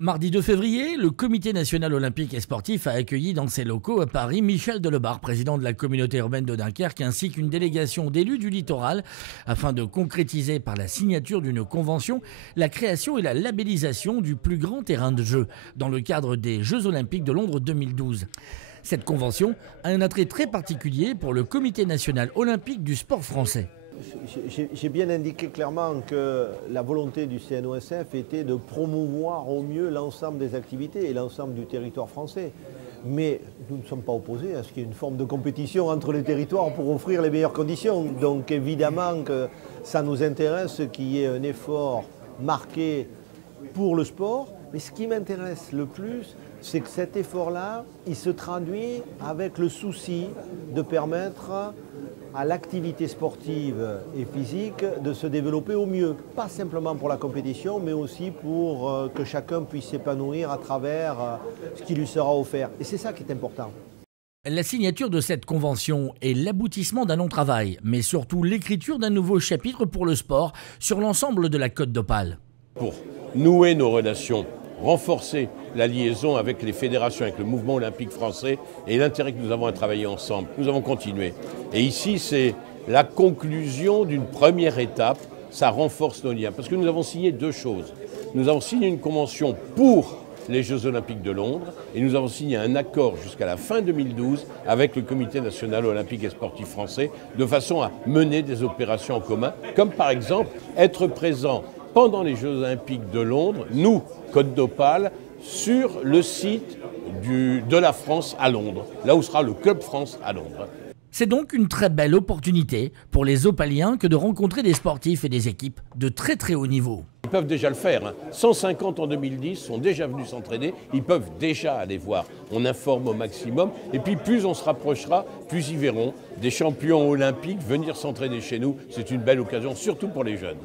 Mardi 2 février, le Comité national olympique et sportif a accueilli dans ses locaux à Paris Michel Delebarre, président de la communauté urbaine de Dunkerque, ainsi qu'une délégation d'élus du littoral, afin de concrétiser par la signature d'une convention la création et la labellisation du plus grand terrain de jeu dans le cadre des Jeux olympiques de Londres 2012. Cette convention a un attrait très particulier pour le Comité national olympique du sport français. J'ai bien indiqué clairement que la volonté du CNOSF était de promouvoir au mieux l'ensemble des activités et l'ensemble du territoire français. Mais nous ne sommes pas opposés à ce qu'il y ait une forme de compétition entre les territoires pour offrir les meilleures conditions. Donc évidemment que ça nous intéresse qu'il y ait un effort marqué pour le sport. Mais ce qui m'intéresse le plus, c'est que cet effort-là, il se traduit avec le souci de permettre à l'activité sportive et physique de se développer au mieux. Pas simplement pour la compétition, mais aussi pour que chacun puisse s'épanouir à travers ce qui lui sera offert. Et c'est ça qui est important. La signature de cette convention est l'aboutissement d'un long travail, mais surtout l'écriture d'un nouveau chapitre pour le sport sur l'ensemble de la Côte d'Opale. Pour nouer nos relations, renforcer la liaison avec les fédérations, avec le mouvement olympique français et l'intérêt que nous avons à travailler ensemble. Nous avons continué. Et ici, c'est la conclusion d'une première étape. Ça renforce nos liens. Parce que nous avons signé deux choses. Nous avons signé une convention pour les Jeux olympiques de Londres et nous avons signé un accord jusqu'à la fin 2012 avec le Comité national olympique et sportif français de façon à mener des opérations en commun, comme par exemple être présent pendant les Jeux olympiques de Londres, nous, Côte d'Opale, sur le site de la France à Londres, là où sera le Club France à Londres. C'est donc une très belle opportunité pour les Opaliens que de rencontrer des sportifs et des équipes de très très haut niveau. Ils peuvent déjà le faire. 150 en 2010 sont déjà venus s'entraîner. Ils peuvent déjà aller voir. On informe au maximum. Et puis plus on se rapprochera, plus ils verront des champions olympiques venir s'entraîner chez nous. C'est une belle occasion, surtout pour les jeunes.